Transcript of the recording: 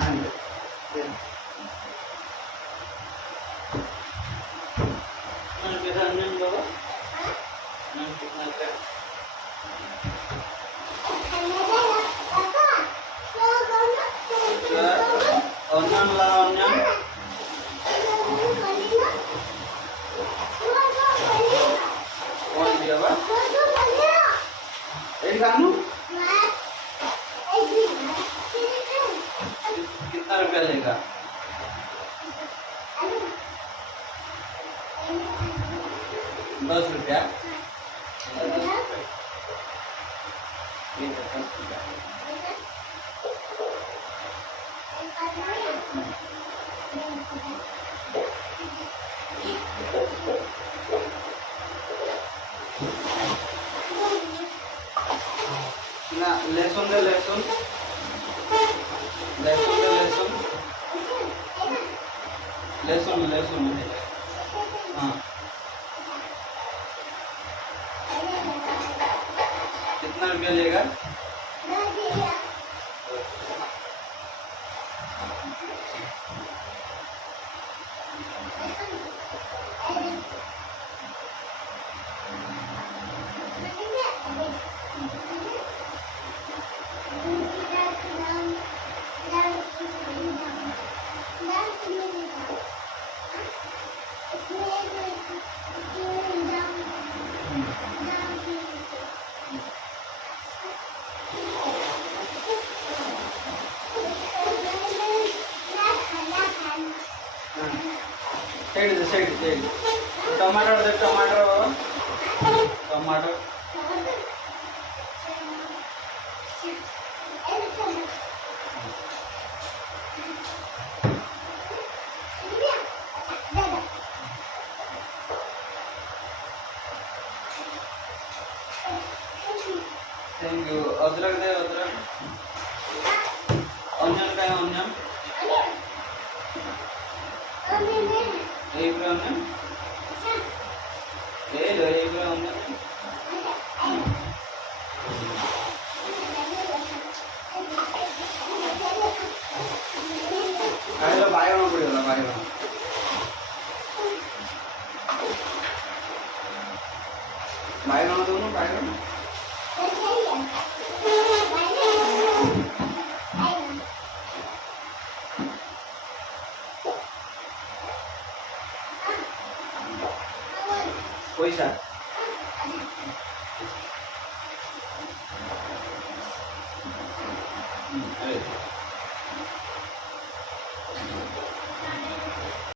and कितना अंजन बाबा कितना का onion la onion कौन दिया बा एक खानू कितना रुपया लेगा 10 रुपया ये 10 रुपया ना लहसुन दे लहसुन लहसुन दे लहसुन लहसुन लहसुन हाँ कितना रुपया लेगा साइड टमाटर दे टमाटर बाबा टमाटर थैंक यू अदरक दे अदरक ऑनियन का है ऑनियन एक ऑनियन ले लो एक ऑनियन खाई लो बाइगन पड़ेगा बाइगन बाइगन दोनों बाइगन पैसा